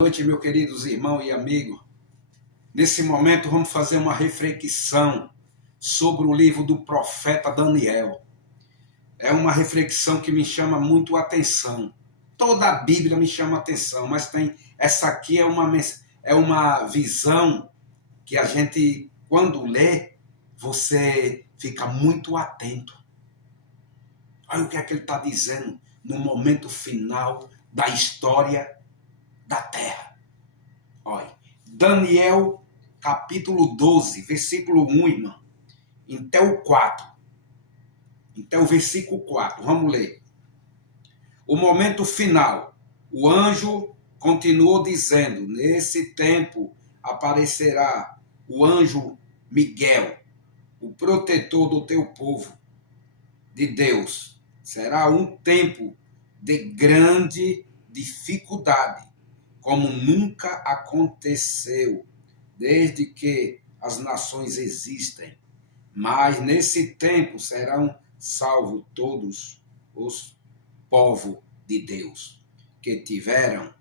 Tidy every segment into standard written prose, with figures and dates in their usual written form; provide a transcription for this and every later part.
Boa noite, meus queridos irmãos e amigos. Nesse momento vamos fazer uma reflexão sobre o livro do profeta Daniel. É uma reflexão que me chama muito a atenção. Toda a Bíblia me chama a atenção, mas essa aqui é uma visão que a gente, quando lê, você fica muito atento. Olha o que é que ele está dizendo no momento final da história da terra. Olha, Daniel capítulo 12, versículo 1, irmão, até o 4. Até o versículo 4, vamos ler. O momento final, o anjo continuou dizendo: nesse tempo aparecerá o anjo Miguel, o protetor do teu povo, de Deus. Será um tempo de grande dificuldade, como nunca aconteceu desde que as nações existem. Mas nesse tempo serão salvos todos os povos de Deus, que tiveram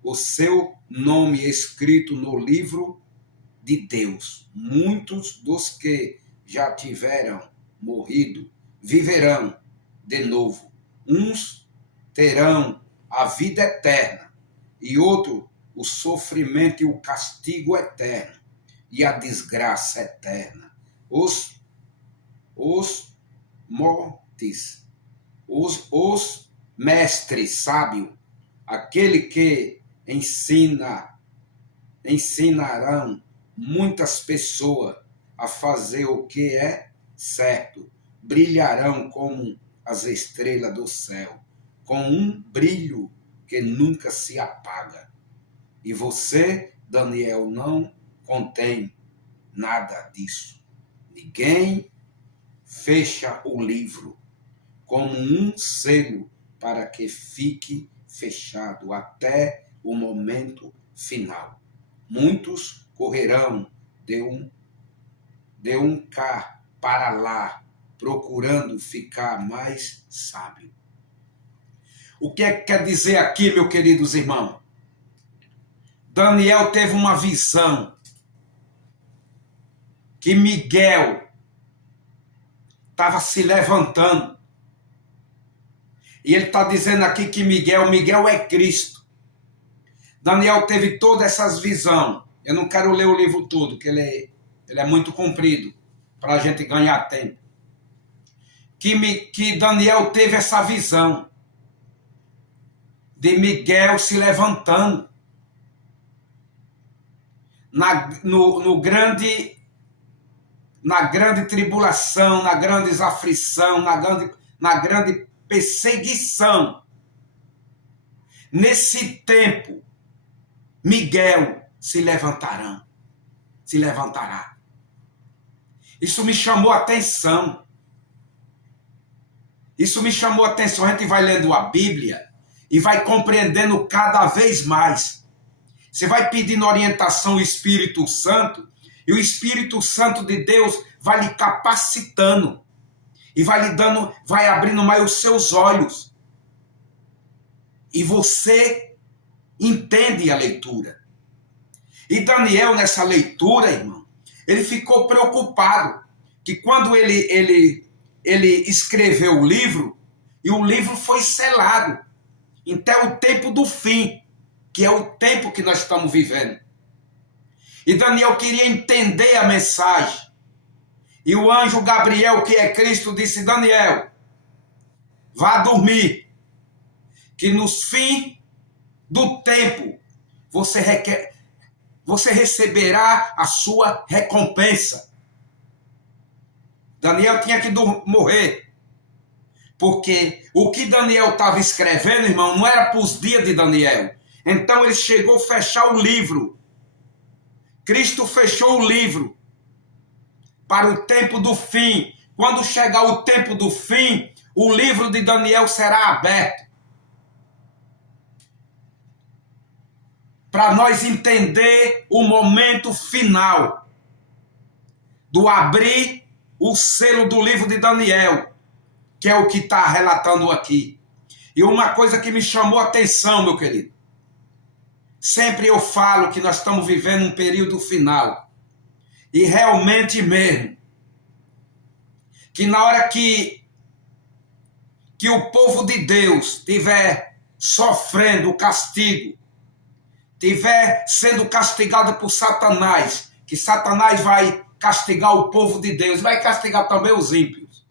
o seu nome escrito no livro de Deus. Muitos dos que já tiveram morrido viverão de novo. Uns terão a vida eterna e outros o sofrimento e o castigo eterno e a desgraça eterna. Os mortes, os mestres sábios, aquele que ensinarão muitas pessoas a fazer o que é certo, brilharão como as estrelas do céu, com um brilho que nunca se apaga. E você, Daniel, não contém nada disso. Ninguém fecha o livro como um selo para que fique fechado até o momento final. Muitos correrão de um cá para lá, procurando ficar mais sábio. O que é que quer dizer aqui, meus queridos irmãos? Daniel teve uma visão que Miguel estava se levantando. E ele está dizendo aqui que Miguel é Cristo. Daniel teve todas essas visões. Eu não quero ler o livro todo, porque ele é muito comprido, para a gente ganhar tempo. Que Daniel teve essa visão de Miguel se levantando na grande tribulação, na grande aflição, na grande perseguição. Nesse tempo, Miguel se levantará. Isso me chamou a atenção. A gente vai lendo a Bíblia e vai compreendendo cada vez mais. Você vai pedindo orientação ao Espírito Santo, e o Espírito Santo de Deus vai lhe capacitando e vai abrindo mais os seus olhos. E você entende a leitura. E Daniel, nessa leitura, irmão, ele ficou preocupado que quando ele escreveu o livro, e o livro foi selado até o tempo do fim, que é o tempo que nós estamos vivendo. E Daniel queria entender a mensagem. E o anjo Gabriel, que é Cristo, disse: Daniel, vá dormir, que no fim do tempo você receberá a sua recompensa. Daniel tinha que morrer, porque o que Daniel estava escrevendo, irmão, não era para os dias de Daniel. Então ele chegou a fechar o livro. Cristo fechou o livro para o tempo do fim. Quando chegar o tempo do fim, o livro de Daniel será aberto. Para nós entender o momento final do abrir o selo do livro de Daniel, que é o que está relatando aqui. E uma coisa que me chamou a atenção, meu querido, sempre eu falo que nós estamos vivendo um período final. E realmente mesmo, que na hora que o povo de Deus estiver sofrendo o castigo, estiver sendo castigado por Satanás, que Satanás vai castigar o povo de Deus, vai castigar também os ímpios.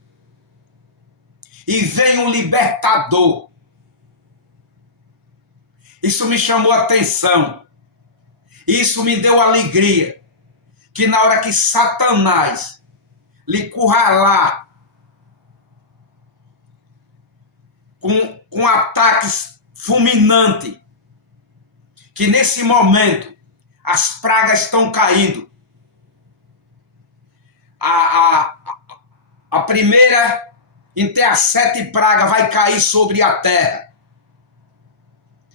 E vem um libertador. Isso me chamou a atenção. Isso me deu alegria. Que na hora que Satanás lhe curralar com ataques fulminantes, que nesse momento as pragas estão caindo. A primeira, entre as 7 pragas, vai cair sobre a terra.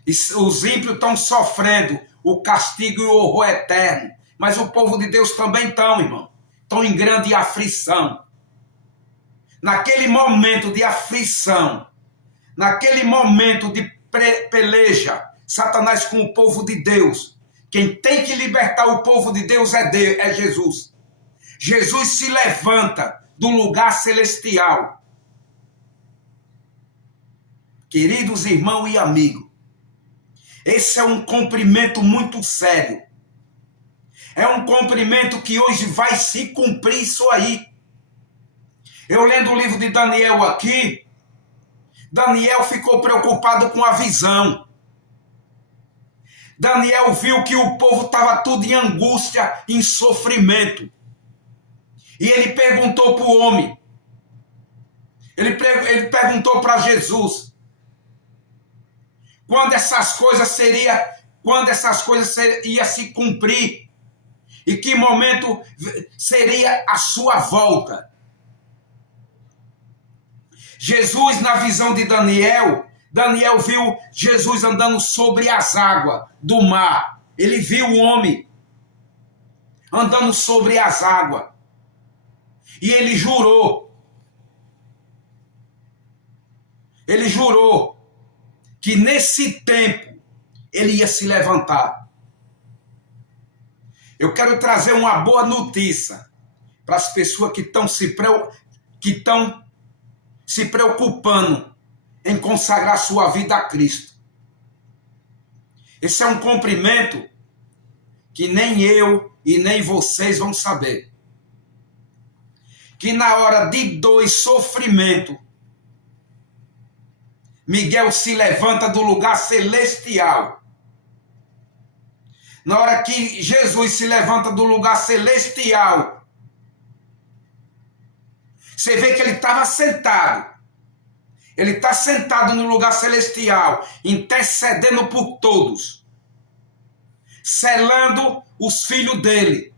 E os ímpios estão sofrendo o castigo e o horror eterno. Mas o povo de Deus também estão, irmão. Estão em grande aflição. Naquele momento de aflição, naquele momento de peleja, Satanás com o povo de Deus, quem tem que libertar o povo de Deus é Jesus. Jesus se levanta do lugar celestial. Queridos irmãos e amigos, esse é um cumprimento muito sério. É um cumprimento que hoje vai se cumprir isso aí. Eu lendo o livro de Daniel aqui, Daniel ficou preocupado com a visão. Daniel viu que o povo estava tudo em angústia, em sofrimento. E ele perguntou para o homem, ele perguntou para Jesus, quando essas coisas iam se cumprir, e que momento seria a sua volta. Jesus, na visão de Daniel viu Jesus andando sobre as águas do mar. Ele viu o homem andando sobre as águas. E ele jurou que nesse tempo ele ia se levantar. Eu quero trazer uma boa notícia para as pessoas que estão se preocupando em consagrar sua vida a Cristo. Esse é um cumprimento que nem eu e nem vocês vão saber. Que na hora de dor e sofrimento, Miguel se levanta do lugar celestial. Na hora que Jesus se levanta do lugar celestial, você vê que ele estava sentado. Ele está sentado no lugar celestial, intercedendo por todos, selando os filhos dele.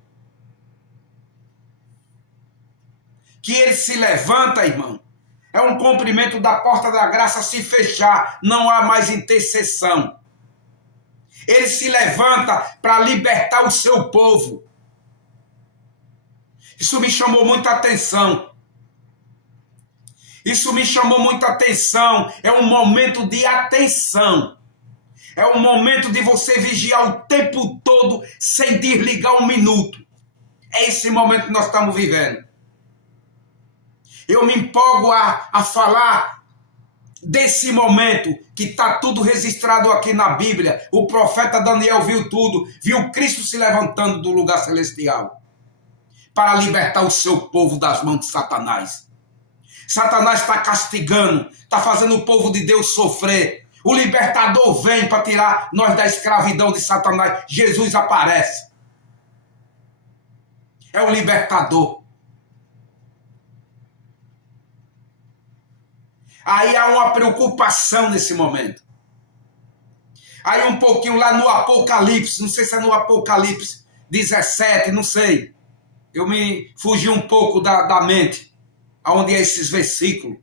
Que ele se levanta, irmão, é um cumprimento da porta da graça se fechar, não há mais intercessão. Ele se levanta para libertar o seu povo. Isso me chamou muita atenção. Isso me chamou muita atenção. É um momento de atenção. É um momento de você vigiar o tempo todo sem desligar um minuto. É esse momento que nós estamos vivendo. Eu me empolgo a falar desse momento que está tudo registrado aqui na Bíblia. O profeta Daniel viu tudo, viu Cristo se levantando do lugar celestial para libertar o seu povo das mãos de Satanás. Satanás está castigando, está fazendo o povo de Deus sofrer. O libertador vem para tirar nós da escravidão de Satanás. Jesus aparece. É o libertador. Aí há uma preocupação nesse momento. Aí um pouquinho lá no Apocalipse, não sei se é no Apocalipse 17, não sei. Eu me fugi um pouco da mente, aonde é esses versículos.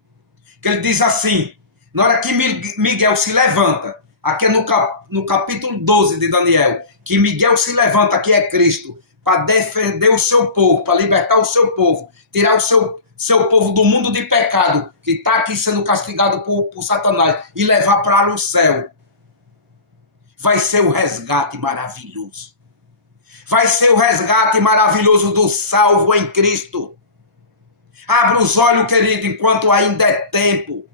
Que ele diz assim, na hora que Miguel se levanta, aqui é no capítulo 12 de Daniel, que Miguel se levanta, que é Cristo, para defender o seu povo, para libertar o seu povo, tirar o seu povo do mundo de pecado, que está aqui sendo castigado por Satanás, e levar para o céu, vai ser o resgate maravilhoso. Vai ser o resgate maravilhoso do salvo em Cristo. Abra os olhos, querido, enquanto ainda é tempo.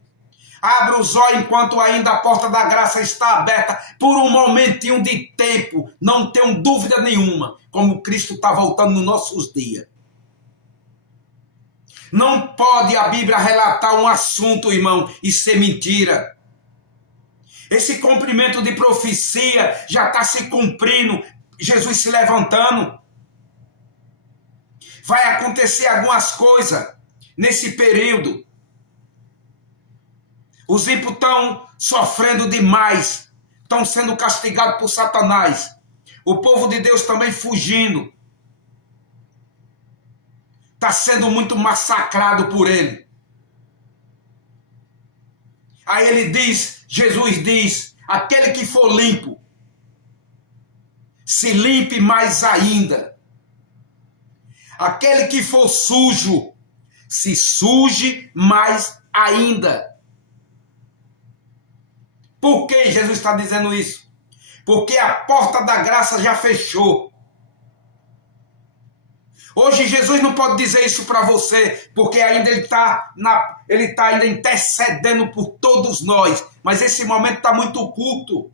Abra os olhos enquanto ainda a porta da graça está aberta por um momentinho de tempo. Não tenho dúvida nenhuma, como Cristo está voltando nos nossos dias. Não pode a Bíblia relatar um assunto, irmão, e ser mentira. Esse cumprimento de profecia já está se cumprindo. Jesus se levantando. Vai acontecer algumas coisas nesse período. Os ímpios estão sofrendo demais, estão sendo castigados por Satanás. O povo de Deus também fugindo. Está sendo muito massacrado por ele. Aí ele diz, Jesus diz, aquele que for limpo, se limpe mais ainda. Aquele que for sujo, se suje mais ainda. Por que Jesus está dizendo isso? Porque a porta da graça já fechou. Hoje Jesus não pode dizer isso para você, porque ainda ele está ainda intercedendo por todos nós. Mas esse momento está muito curto.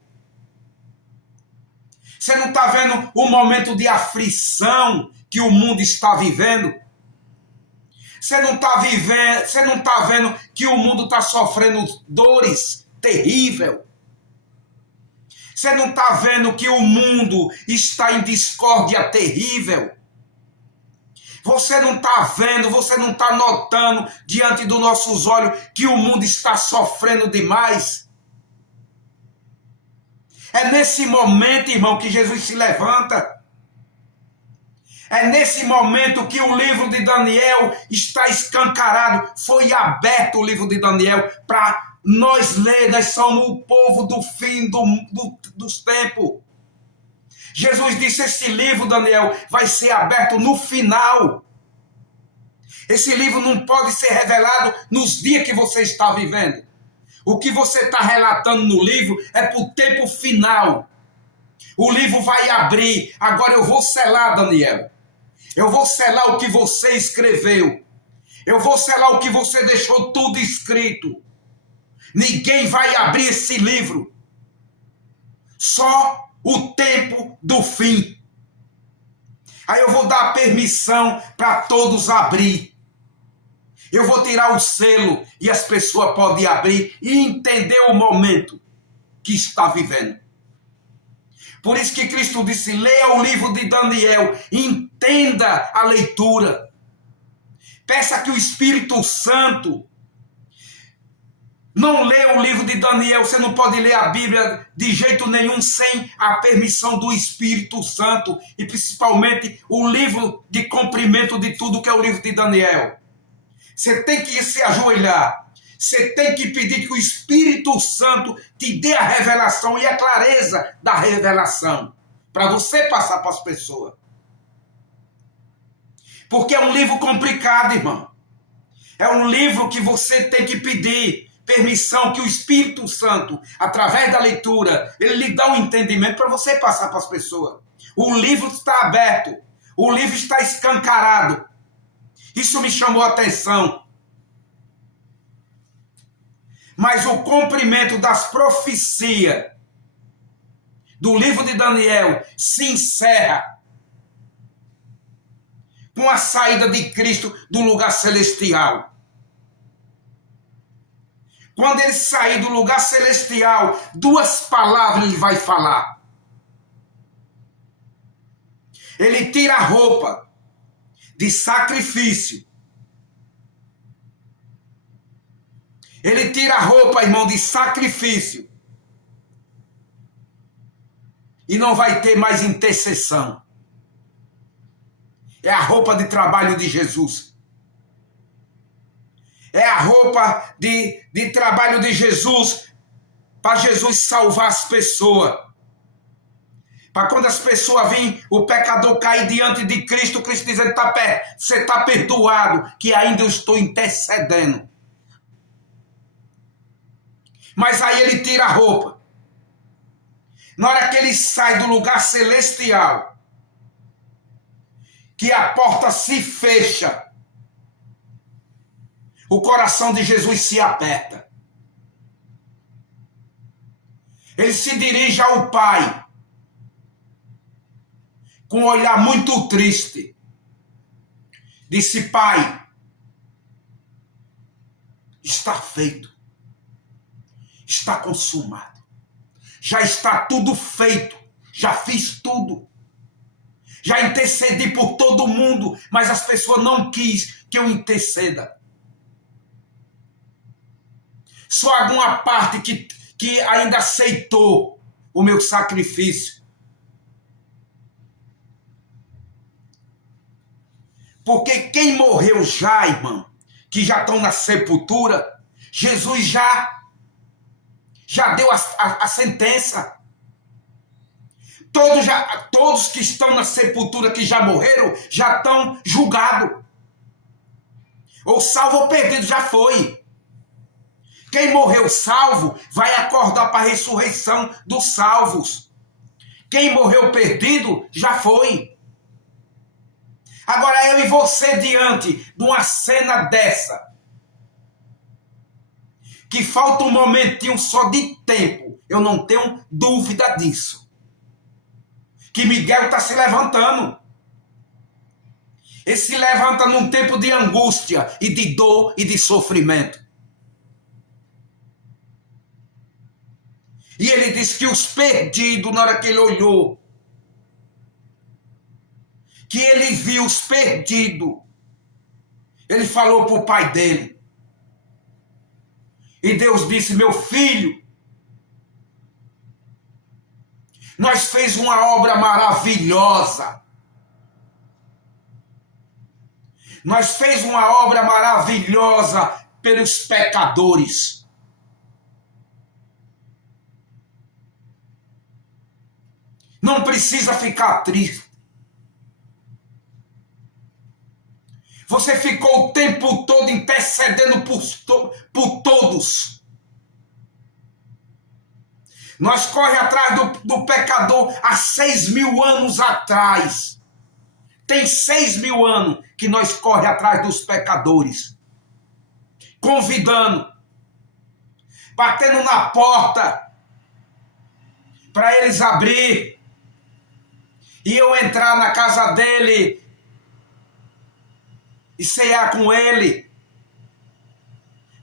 Você não está vendo o momento de aflição que o mundo está vivendo? Você não está vendo que o mundo está sofrendo dores terríveis? Você não está vendo que o mundo está em discórdia terrível? Você não está vendo, você não está notando diante dos nossos olhos que o mundo está sofrendo demais? É nesse momento, irmão, que Jesus se levanta. É nesse momento que o livro de Daniel está escancarado. Foi aberto o livro de Daniel para nós ler. Nós somos o povo do fim dos tempos. Jesus disse, esse livro, Daniel, vai ser aberto no final. Esse livro não pode ser revelado nos dias que você está vivendo. O que você está relatando no livro é para o tempo final. O livro vai abrir. Agora eu vou selar, Daniel. Eu vou selar o que você escreveu. Eu vou selar o que você deixou tudo escrito. Ninguém vai abrir esse livro. Só o tempo do fim. Aí eu vou dar permissão para todos abrir. Eu vou tirar o selo e as pessoas podem abrir e entender o momento que está vivendo. Por isso que Cristo disse, leia o livro de Daniel, entenda a leitura. Peça que o Espírito Santo não leia o livro de Daniel. Você não pode ler a Bíblia de jeito nenhum sem a permissão do Espírito Santo. E principalmente o livro de cumprimento de tudo que é o livro de Daniel. Você tem que se ajoelhar. Você tem que pedir que o Espírito Santo te dê a revelação e a clareza da revelação. Para você passar para as pessoas. Porque é um livro complicado, irmão. É um livro que você tem que pedir permissão que o Espírito Santo, através da leitura, ele lhe dá um entendimento para você passar para as pessoas. O livro está aberto. O livro está escancarado. Isso me chamou a atenção. Mas o cumprimento das profecias do livro de Daniel se encerra com a saída de Cristo do lugar celestial. Quando ele sair do lugar celestial, duas palavras ele vai falar. Ele tira a roupa de sacrifício. Ele tira a roupa, irmão, de sacrifício. E não vai ter mais intercessão. É a roupa de trabalho de Jesus. É a roupa de trabalho de Jesus para Jesus salvar as pessoas. Para quando as pessoas virem, o pecador cair diante de Cristo, Cristo dizendo, você está perdoado, que ainda eu estou intercedendo. Mas aí ele tira a roupa. Na hora que ele sai do lugar celestial, que a porta se fecha, o coração de Jesus se aperta. Ele se dirige ao Pai com um olhar muito triste. Disse: Pai, está feito, está consumado, já está tudo feito, já fiz tudo, já intercedi por todo mundo, mas as pessoas não quis que eu interceda. Só alguma parte que ainda aceitou o meu sacrifício. Porque quem morreu já, irmão, que já estão na sepultura, Jesus já deu a sentença. Todos que estão na sepultura, que já morreram, já estão julgados. Ou salvo ou perdido, já foi. Quem morreu salvo vai acordar para a ressurreição dos salvos. Quem morreu perdido, já foi. Agora eu e você diante de uma cena dessa, que falta um momentinho só de tempo, eu não tenho dúvida disso, que Miguel está se levantando. Ele se levanta num tempo de angústia e de dor e de sofrimento. E ele disse que os perdidos, na hora que ele olhou, que ele viu os perdidos, ele falou para o pai dele. E Deus disse: meu filho, nós fez uma obra maravilhosa. Nós fez uma obra maravilhosa pelos pecadores. Não precisa ficar triste. Você ficou o tempo todo intercedendo por todos. Nós corre atrás do pecador há 6.000 anos atrás. Tem 6.000 anos que nós corre atrás dos pecadores. Convidando. Batendo na porta. Para eles abrir. E eu entrar na casa dele e cear com ele.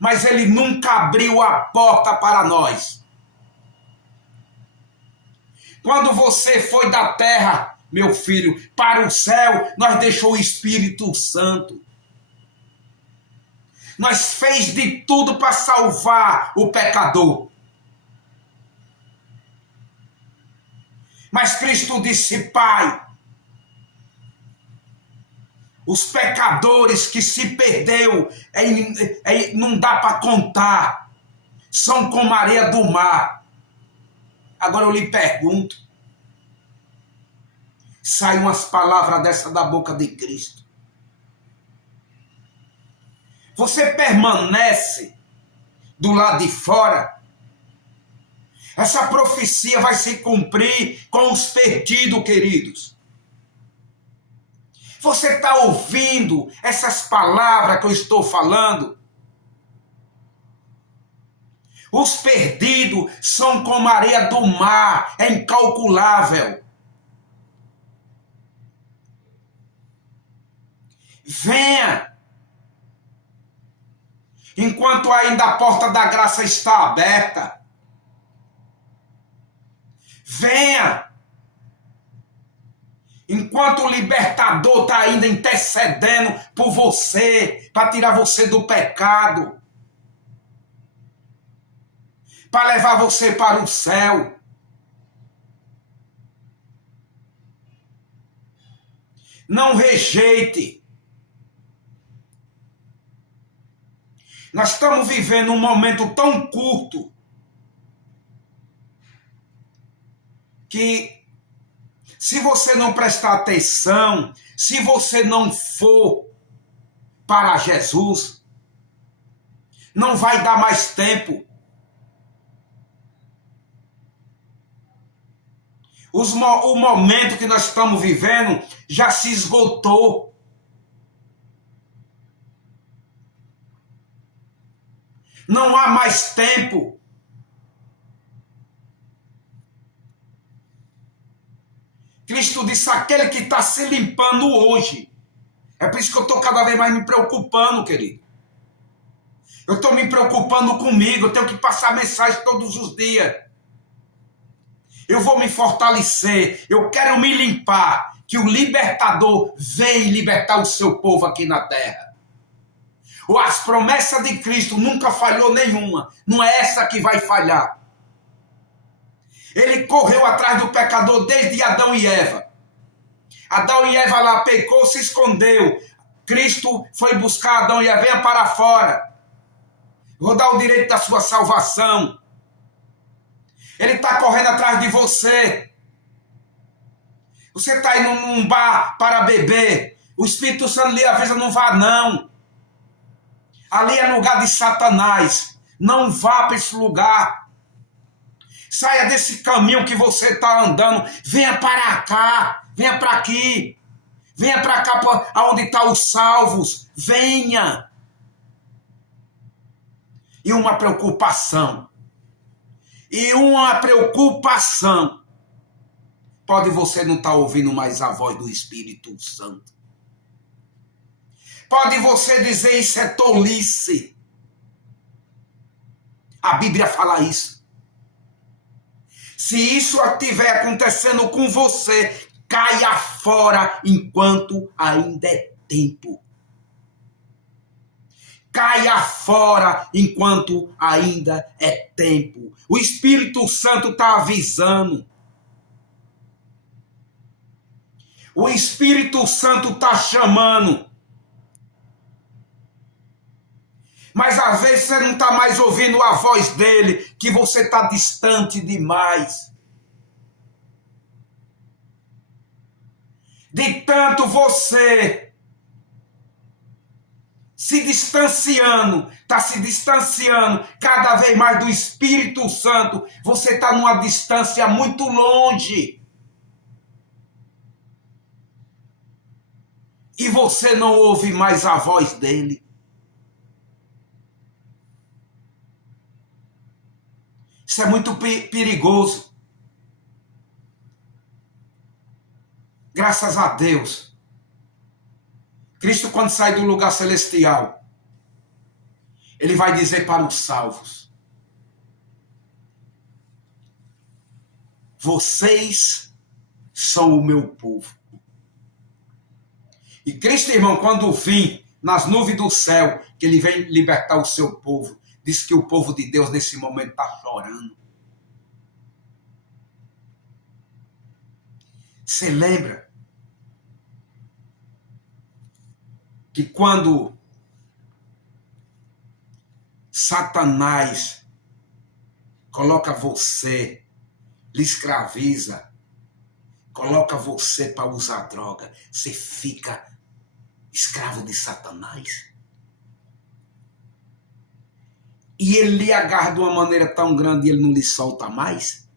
Mas ele nunca abriu a porta para nós. Quando você foi da terra, meu filho, para o céu, nós deixou o Espírito Santo. Nós fez de tudo para salvar o pecador. Mas Cristo disse: Pai, os pecadores que se perdeu, não dá para contar, são como a areia do mar. Agora eu lhe pergunto, saem umas palavras dessa da boca de Cristo. Você permanece do lado de fora? Essa profecia vai se cumprir com os perdidos, queridos. Você está ouvindo essas palavras que eu estou falando? Os perdidos são como a areia do mar, é incalculável. Venha. Enquanto ainda a porta da graça está aberta. Venha. Enquanto o libertador está ainda intercedendo por você, para tirar você do pecado, para levar você para o céu. Não rejeite. Nós estamos vivendo um momento tão curto que, se você não prestar atenção, se você não for para Jesus, não vai dar mais tempo. O momento que nós estamos vivendo já se esgotou. Não há mais tempo. Cristo disse, aquele que está se limpando hoje. É por isso que eu estou cada vez mais me preocupando, querido. Eu estou me preocupando comigo, eu tenho que passar mensagem todos os dias. Eu vou me fortalecer, eu quero me limpar, que o libertador vem libertar o seu povo aqui na terra. As promessas de Cristo nunca falhou nenhuma, não é essa que vai falhar. Ele correu atrás do pecador desde Adão e Eva. Adão e Eva lá pecou, se escondeu. Cristo foi buscar Adão e Eva, venha para fora. Vou dar o direito da sua salvação. Ele está correndo atrás de você. Você está indo num bar para beber. O Espírito Santo lhe avisa, não vá não. Ali é lugar de Satanás. Não vá para esse lugar. Saia desse caminho que você está andando. Venha para cá. Venha para aqui. Venha para cá, onde estão os salvos. Venha. E uma preocupação. Pode você não estar ouvindo mais a voz do Espírito Santo. Pode você dizer, isso é tolice. A Bíblia fala isso. Se isso estiver acontecendo com você, caia fora enquanto ainda é tempo. Caia fora enquanto ainda é tempo. O Espírito Santo está avisando. O Espírito Santo está chamando. Mas às vezes você não está mais ouvindo a voz dele, que você está distante demais. De tanto você se distanciando, está se distanciando cada vez mais do Espírito Santo, você está numa distância muito longe. E você não ouve mais a voz dele. Isso é muito perigoso. Graças a Deus. Cristo, quando sai do lugar celestial, ele vai dizer para os salvos: vocês são o meu povo. E Cristo, irmão, quando vir nas nuvens do céu, que ele vem libertar o seu povo, diz que o povo de Deus nesse momento está chorando. Você lembra que quando Satanás coloca você, lhe escraviza, coloca você para usar droga, você fica escravo de Satanás? E ele lhe agarra de uma maneira tão grande e ele não lhe solta mais?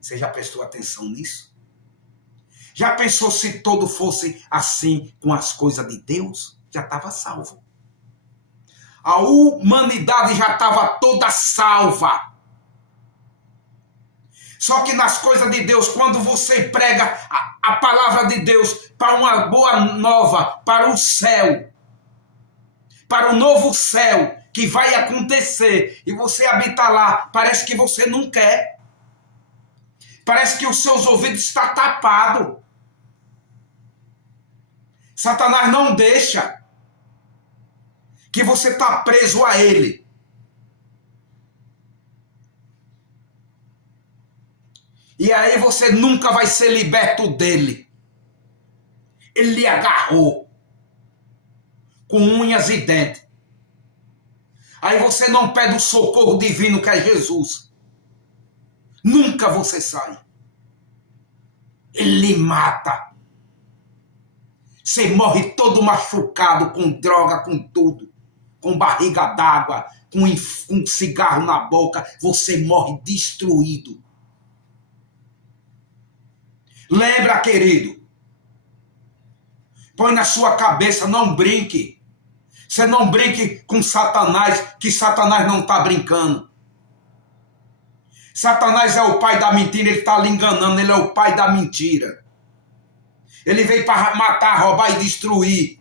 Você já prestou atenção nisso? Já pensou se todo fosse assim com as coisas de Deus? Já estava salvo. A humanidade já estava toda salva. Só que nas coisas de Deus, quando você prega a palavra de Deus para uma boa nova, para o céu, para o novo céu que vai acontecer, e você habita lá, parece que você não quer. Parece que os seus ouvidos estão tapados. Satanás não deixa, que você está preso a ele. E aí você nunca vai ser liberto dele. Ele lhe agarrou com unhas e dentes. Aí você não pede o socorro divino que é Jesus. Nunca você sai. Ele lhe mata. Você morre todo machucado, com droga, com tudo. Com barriga d'água, com um cigarro na boca. Você morre destruído. Lembra, querido. Põe na sua cabeça, não brinque. Você não brinque com Satanás, que Satanás não está brincando. Satanás é o pai da mentira, ele está lhe enganando, ele é o pai da mentira. Ele veio para matar, roubar e destruir.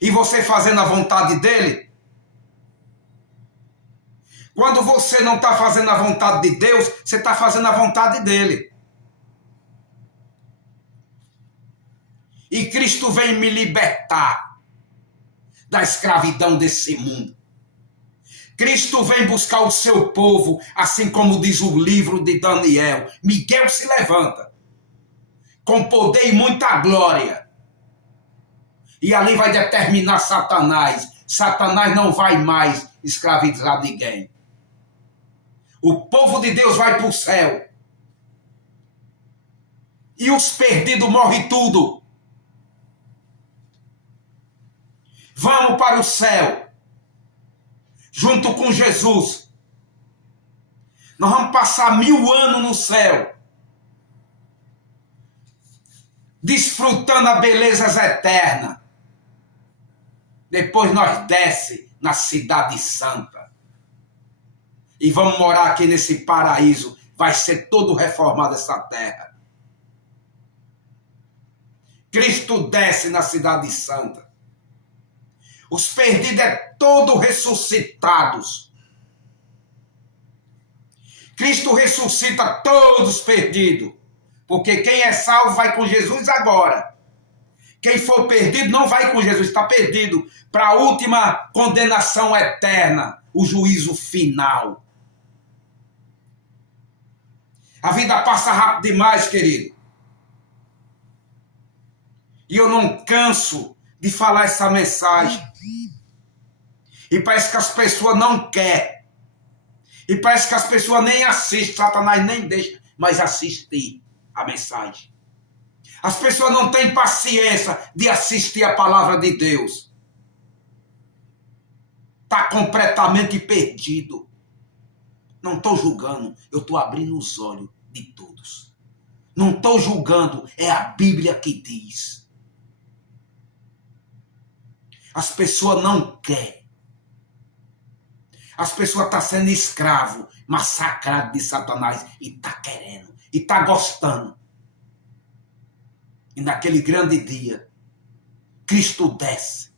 E você fazendo a vontade dele? Quando você não está fazendo a vontade de Deus, você está fazendo a vontade dele. E Cristo vem me libertar da escravidão desse mundo. Cristo vem buscar o seu povo, assim como diz o livro de Daniel. Miguel se levanta, com poder e muita glória. E ali vai determinar Satanás. Satanás não vai mais escravizar ninguém. O povo de Deus vai para o céu. E os perdidos morrem tudo. Vamos para o céu. Junto com Jesus. Nós vamos passar 1000 anos no céu. Desfrutando a beleza eterna. Depois nós desce na cidade santa. E vamos morar aqui nesse paraíso. Vai ser todo reformado essa terra. Cristo desce na cidade santa. Os perdidos é todos ressuscitados. Cristo ressuscita todos perdidos. Porque quem é salvo vai com Jesus agora. Quem for perdido não vai com Jesus, está perdido para a última condenação eterna, o juízo final. A vida passa rápido demais, querido. E eu não canso de falar essa mensagem. E parece que as pessoas não querem. E parece que as pessoas nem assistem. Satanás nem deixa mais assistir a mensagem. As pessoas não têm paciência de assistir a palavra de Deus. Está completamente perdido. Não estou julgando, eu estou abrindo os olhos de todos. Não estou julgando, é a Bíblia que diz. As pessoas não querem. As pessoas estão sendo escravo, massacrado de Satanás e está querendo, e está gostando. E naquele grande dia, Cristo desce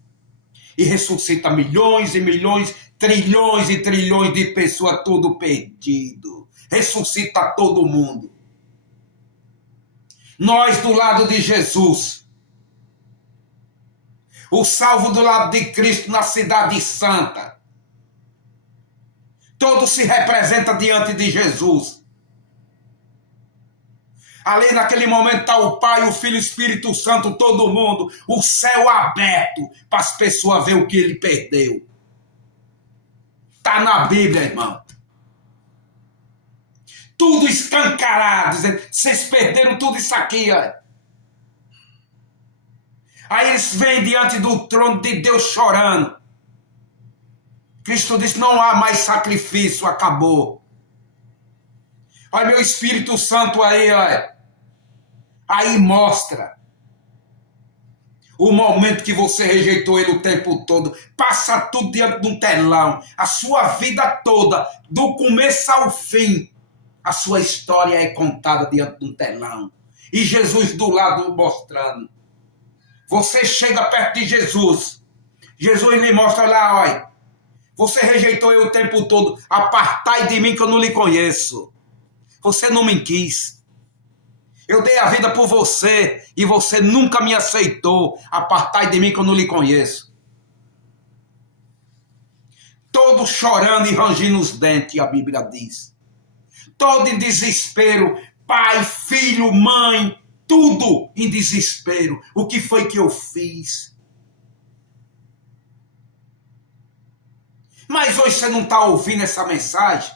e ressuscita milhões e milhões, trilhões e trilhões de pessoas, tudo perdido. Ressuscita todo mundo. Nós do lado de Jesus. O salvo do lado de Cristo na cidade santa. Todo se representa diante de Jesus. Ali naquele momento está o Pai, o Filho, o Espírito Santo, todo mundo. O céu aberto para as pessoas verem o que ele perdeu. Está na Bíblia, irmão. Tudo escancarado, dizendo, vocês perderam tudo isso aqui, ó. Aí eles vêm diante do trono de Deus chorando. Cristo disse, não há mais sacrifício, acabou. Olha meu Espírito Santo aí, olha. Aí mostra o momento que você rejeitou ele o tempo todo. Passa tudo diante de um telão. A sua vida toda, do começo ao fim, a sua história é contada diante de um telão. E Jesus do lado mostrando. Você chega perto de Jesus. Jesus lhe mostra lá, olha. Você rejeitou eu o tempo todo. Apartai de mim que eu não lhe conheço. Você não me quis. Eu dei a vida por você e você nunca me aceitou. Apartai de mim que eu não lhe conheço. Todo chorando e rangindo os dentes, a Bíblia diz. Todo em desespero, pai, filho, mãe, tudo em desespero. O que foi que eu fiz? Mas hoje você não está ouvindo essa mensagem?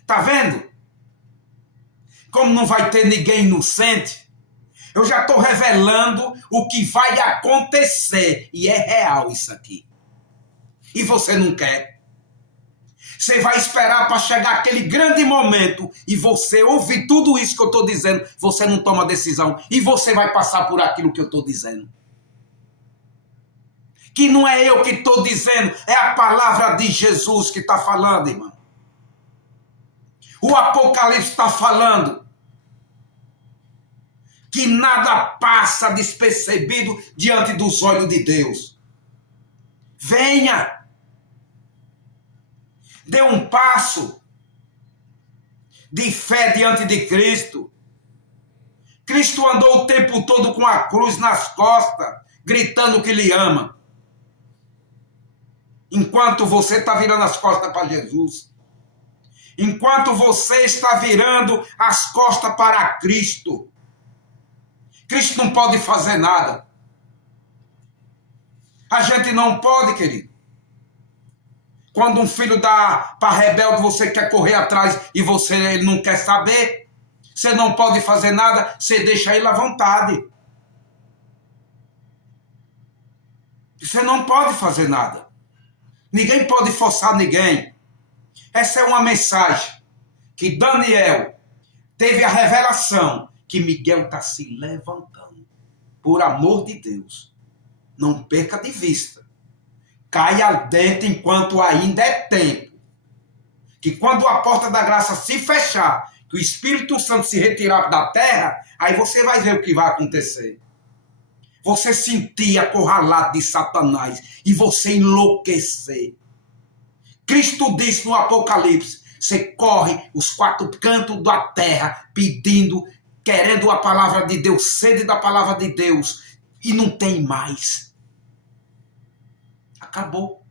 Está vendo? Como não vai ter ninguém inocente? Eu já estou revelando o que vai acontecer. E é real isso aqui. E você não quer? Você vai esperar para chegar aquele grande momento e você ouvir tudo isso que eu estou dizendo, você não toma decisão e você vai passar por aquilo que eu estou dizendo. Que não é eu que estou dizendo, é a palavra de Jesus que está falando, irmão. O Apocalipse está falando que nada passa despercebido diante dos olhos de Deus. Venha! Dê um passo de fé diante de Cristo. Cristo andou o tempo todo com a cruz nas costas, gritando que lhe ama. Enquanto você está virando as costas para Jesus. Enquanto você está virando as costas para Cristo. Cristo não pode fazer nada. A gente não pode, querido. Quando um filho dá para rebelde, você quer correr atrás e ele não quer saber. Você não pode fazer nada, você deixa ele à vontade. Você não pode fazer nada. Ninguém pode forçar ninguém. Essa é uma mensagem que Daniel teve a revelação que Miguel está se levantando. Por amor de Deus, não perca de vista. Caia dentro enquanto ainda é tempo. Que quando a porta da graça se fechar, que o Espírito Santo se retirar da terra, aí você vai ver o que vai acontecer. Você sentir acorralado de Satanás e você enlouquecer. Cristo disse no Apocalipse, você corre os 4 cantos da terra pedindo, querendo a palavra de Deus, sede da palavra de Deus, e não tem mais. Acabou.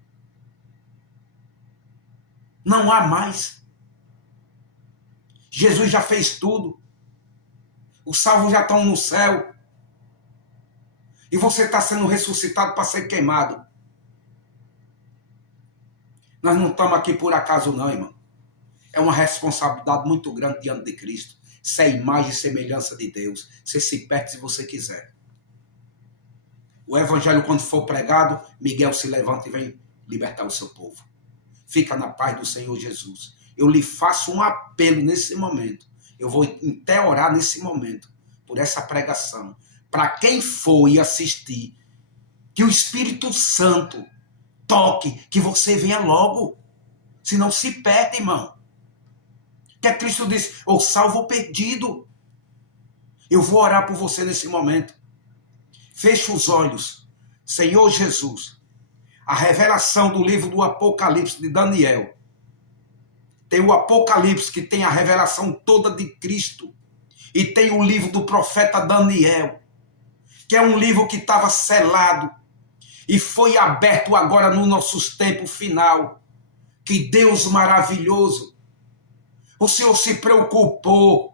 Não há mais. Jesus já fez tudo. Os salvos já estão no céu. E você está sendo ressuscitado para ser queimado. Nós não estamos aqui por acaso não, irmão. É uma responsabilidade muito grande diante de Cristo. Ser a imagem e semelhança de Deus. Você se perde se você quiser. O evangelho, quando for pregado, Miguel se levanta e vem libertar o seu povo. Fica na paz do Senhor Jesus. Eu lhe faço um apelo nesse momento. Eu vou até orar nesse momento por essa pregação. Para quem for e assistir, que o Espírito Santo toque, que você venha logo. Senão se perde, irmão. Que Cristo disse, ou salvo ou perdido. Eu vou orar por você nesse momento. Feche os olhos. Senhor Jesus, a revelação do livro do Apocalipse de Daniel. Tem o Apocalipse que tem a revelação toda de Cristo. E tem o livro do profeta Daniel, que é um livro que estava selado e foi aberto agora nos nossos tempos final. Que Deus maravilhoso. O Senhor se preocupou.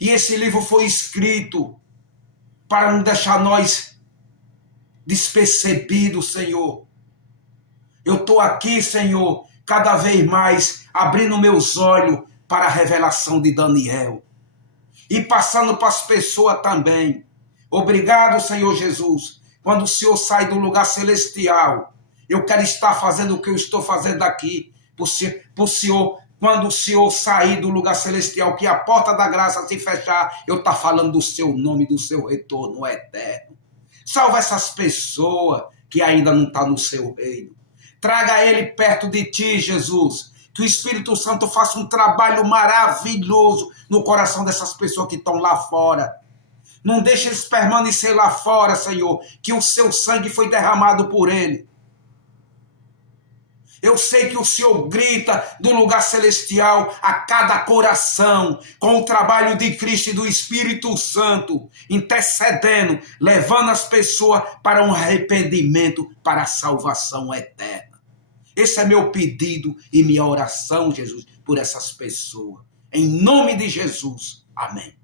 E esse livro foi escrito para não deixar nós despercebidos, Senhor. Eu estou aqui, Senhor, cada vez mais abrindo meus olhos para a revelação de Daniel. E passando para as pessoas também. Obrigado, Senhor Jesus. Quando o Senhor sai do lugar celestial, eu quero estar fazendo o que eu estou fazendo aqui. Por Senhor, quando o Senhor sair do lugar celestial, que a porta da graça se fechar, eu estou falando do seu nome, do seu retorno eterno. Salva essas pessoas que ainda não estão no seu reino. Traga ele perto de ti, Jesus. Que o Espírito Santo faça um trabalho maravilhoso no coração dessas pessoas que estão lá fora. Não deixe eles permanecer lá fora, Senhor, que o seu sangue foi derramado por ele. Eu sei que o Senhor grita do lugar celestial a cada coração, com o trabalho de Cristo e do Espírito Santo, intercedendo, levando as pessoas para um arrependimento, para a salvação eterna. Esse é meu pedido e minha oração, Jesus, por essas pessoas. Em nome de Jesus. Amém.